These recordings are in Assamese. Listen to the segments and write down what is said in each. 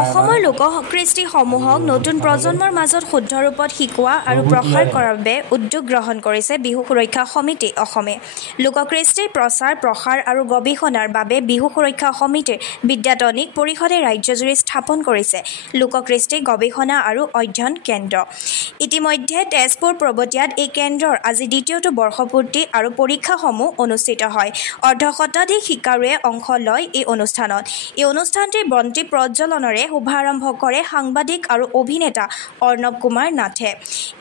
অসমৰ লোককৃষ্টিসমূহক নতুন প্ৰজন্মৰ মাজত শুদ্ধ ৰূপত শিকোৱা আৰু প্ৰসাৰ কৰাৰ বাবে উদ্যোগ গ্ৰহণ কৰিছে বিহু সুৰক্ষা সমিতি অসমে। লোককৃষ্টিৰ প্ৰচাৰ প্ৰসাৰ আৰু গৱেষণাৰ বাবে বিহু সুৰক্ষা সমিতিৰ বিদ্যাতনিক পৰিষদে ৰাজ্যজুৰি স্থাপন কৰিছে লোককৃষ্টি গৱেষণা আৰু অধ্যয়ন কেন্দ্ৰ। ইতিমধ্যে তেজপুৰ পৰ্বতীয়াত এই কেন্দ্ৰৰ আজি দ্বিতীয়টো বৰ্ষপূৰ্তি আৰু পৰীক্ষাসমূহ অনুষ্ঠিত হয়। অৰ্ধশতাধিক শিক্ষাৰুৱে অংশ লয় এই অনুষ্ঠানত। এই অনুষ্ঠানটিৰ বন্তি প্ৰজ্বলনেৰে শুভাৰম্ভ কৰে সাংবাদিক আৰু অভিনেতা অৰ্ণৱ কুমাৰ নাথে।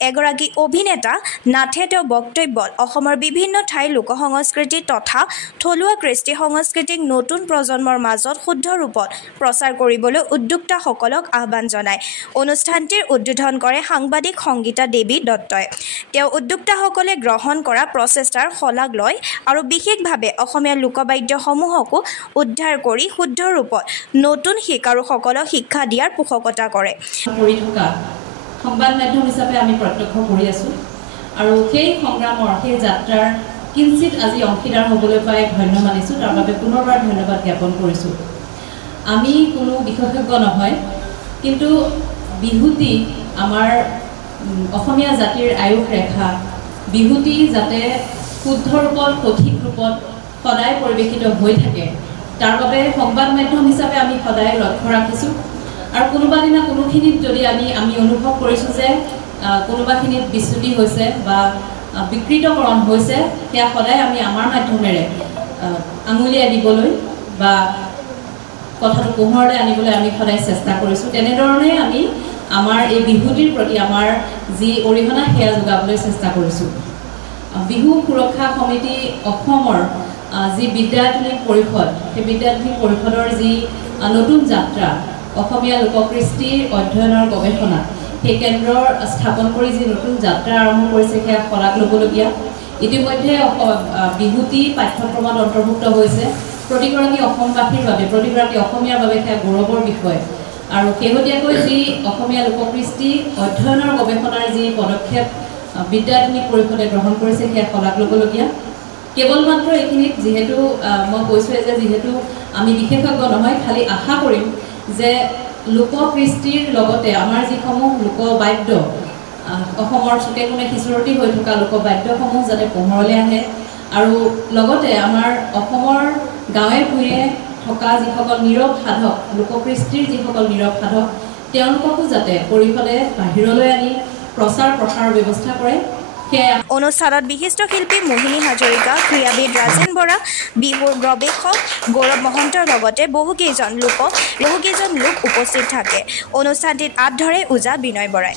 এগৰাকী অভিনেতা নাথে তেওঁ বক্তব্যত অসমৰ বিভিন্ন ঠাইৰ লোকসংস্কৃতি তথা থলুৱা কৃষ্টি সংস্কৃতিক নতুন প্ৰজন্মৰ মাজত শুদ্ধ ৰূপত প্ৰচাৰ কৰিবলৈ উদ্যোক্তাসকলক আহ্বান জনায়। অনুষ্ঠানটিৰ উদ্বোধন কৰে সাংবাদিক সংগীতা দেৱী দত্তই। তেওঁ উদ্যোক্তাসকলে গ্ৰহণ কৰা প্ৰচেষ্টাৰ শলাগ লয় আৰু বিশেষভাৱে অসমীয়া লোকবাদ্যসমূহকো উদ্ধাৰ কৰি শুদ্ধ ৰূপত নতুন শিকাৰুসকলক শিক্ষা দিয়াৰ পোষকতা কৰে। সংবাদ মাধ্যম হিচাপে আমি প্ৰত্যক্ষ কৰি আছোঁ আৰু সেই সংগ্ৰামৰ সেই যাত্ৰাৰ কিঞ্চিত আজি অংশীদাৰ হ'বলৈ পাই ধন্য মানিছোঁ। তাৰ বাবে পুনৰবাৰ ধন্যবাদ জ্ঞাপন কৰিছোঁ। আমি কোনো বিশেষজ্ঞ নহয়, কিন্তু বিহুটি আমাৰ অসমীয়া জাতিৰ আয়ুস ৰেখা। বিহুটি যাতে শুদ্ধ ৰূপত সঠিক ৰূপত সদায় পৰিৱেশিত হৈ থাকে, তাৰ বাবে সংবাদ মাধ্যম হিচাপে আমি সদায় লক্ষ্য ৰাখিছোঁ। আৰু কোনোবা দিনা কোনোখিনিত যদি আমি অনুভৱ কৰিছোঁ যে কোনোবাখিনিত বিচ্যুতি হৈছে বা বিকৃতকৰণ হৈছে, সেয়া সদায় আমি আমাৰ মাধ্যমেৰে আঙুলিয়াই দিবলৈ বা কথাটো পোহৰলৈ আনিবলৈ আমি সদায় চেষ্টা কৰিছোঁ। তেনেধৰণে আমি আমাৰ এই বিহুটিৰ প্ৰতি আমাৰ যি অৰিহণা সেয়া যোগাবলৈ চেষ্টা কৰিছোঁ। বিহু সুৰক্ষা সমিতি অসমৰ যি বিদ্যায়তনিক পৰিষদ, সেই বিদ্যায়তনিক পৰিষদৰ যি নতুন যাত্ৰা অসমীয়া লোককৃষ্টিৰ অধ্যয়নৰ গৱেষণা, সেই কেন্দ্ৰৰ স্থাপন কৰি যি নতুন যাত্ৰা আৰম্ভ কৰিছে সেয়া শলাগ ল'বলগীয়া। ইতিমধ্যে বিহুটি পাঠ্যক্ৰমত অন্তৰ্ভুক্ত হৈছে। প্ৰতিগৰাকী অসমবাসীৰ বাবে, প্ৰতিগৰাকী অসমীয়াৰ বাবে সেয়া গৌৰৱৰ বিষয়। আৰু শেহতীয়াকৈ যি অসমীয়া লোককৃষ্টি অধ্যয়নৰ গৱেষণাৰ যি পদক্ষেপ বিদ্যায়তনিক পৰিষদে গ্ৰহণ কৰিছে সেয়া শলাগ ল'বলগীয়া। কেৱল মাত্ৰ এইখিনিত যিহেতু মই কৈছোঁৱে যে যিহেতু আমি বিশেষজ্ঞ নহয়, খালি আশা কৰিম যে লোককৃষ্টিৰ লগতে আমাৰ যিসমূহ লোকবাদ্য, অসমৰ চুকে কোণে সিঁচৰতি হৈ থকা লোকবাদ্যসমূহ যাতে পোহৰলৈ আহে আৰু লগতে আমাৰ অসমৰ গাঁৱে ভূঞে থকা যিসকল নীৰৱ সাধক, লোককৃষ্টিৰ যিসকল নীৰৱ সাধক, তেওঁলোককো যাতে পৰিষদে বাহিৰলৈ আনি প্ৰচাৰ প্ৰসাৰৰ ব্যৱস্থা কৰে। অনুষ্ঠানত বিশিষ্ট শিল্পী মোহিনী হাজৰিকা, ক্ৰীড়াবিদ ৰাজেন বৰা, বিহুৰ গৱেষক গৌৰৱ মহন্তৰ লগতে বহুকেইজন লোক উপস্থিত থাকে। অনুষ্ঠানটিত আঁত ধৰে ওজা বিনয় বৰাই।